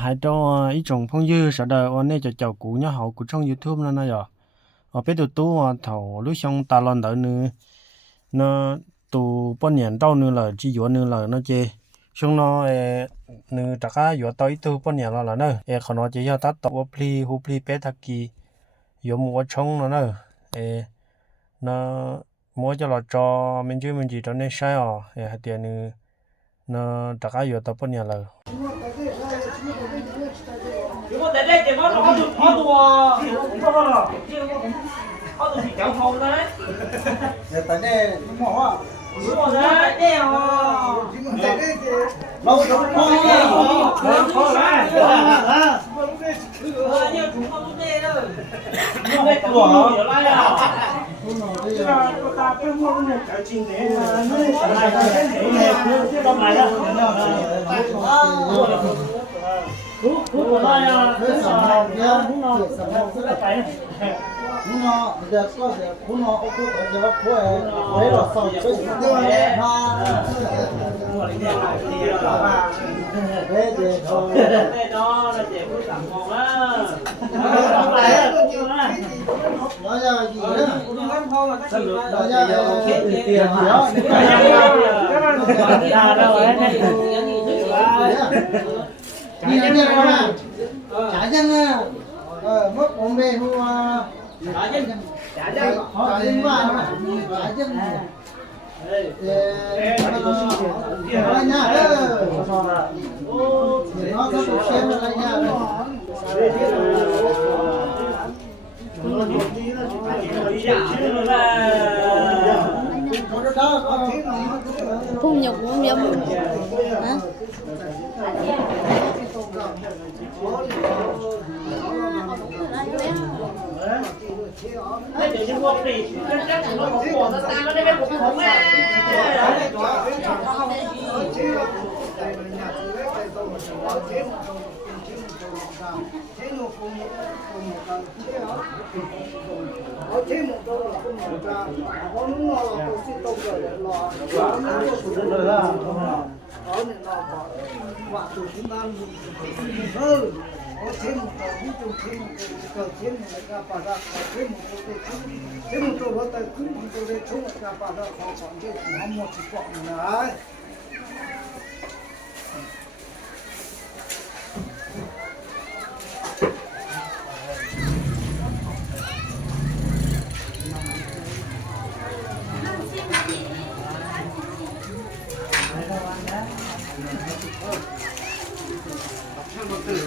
hai trong ý trồng phong dư sau đó anh ấy cho cháu cũ nhá họ cũng trong YouTube nó rồi ở bên tụi tú thầu lúc xong ta lần đỡ nữa nó tụ bao nhiêu đâu nữa là chỉ dụ nữa là nó chê xong nó nữa tất cả dụ tới tụ bao nhiêu là nữa còn nó chỉ cho tắt tụ hopli bé thắc kỳ dụ mua trống nó nữa nó mua cho là cho mình chỉ cho nên sai hạt tiền nữa nó tất cả dụ tới bao nhiêu là 이거 내내 이제 막 봐도 와. 봐봐라. 봐도 진짜 좋네. Giờ tới đây nó mỏ 이거 내 내요. lâu rồi 아니야 중간도 내요. 이거 내 또 연락이야. nó giờ có giờ cũng nó cũng có giờ bắt buộc đấy là sau cái gì đó đấy thì thôi nó là trẻ cũng tặng ngon á. nó ra gì nữa nó ra tiền gì đó trả dân à mất ông đây hoa trả dân họ dân mà trả dân rồi nha nó có một xem rồi nha phun nhục cũng giống hả? Bây giờ chúng con thì chắc nó có của nó ta nó đem cũng không Đấy.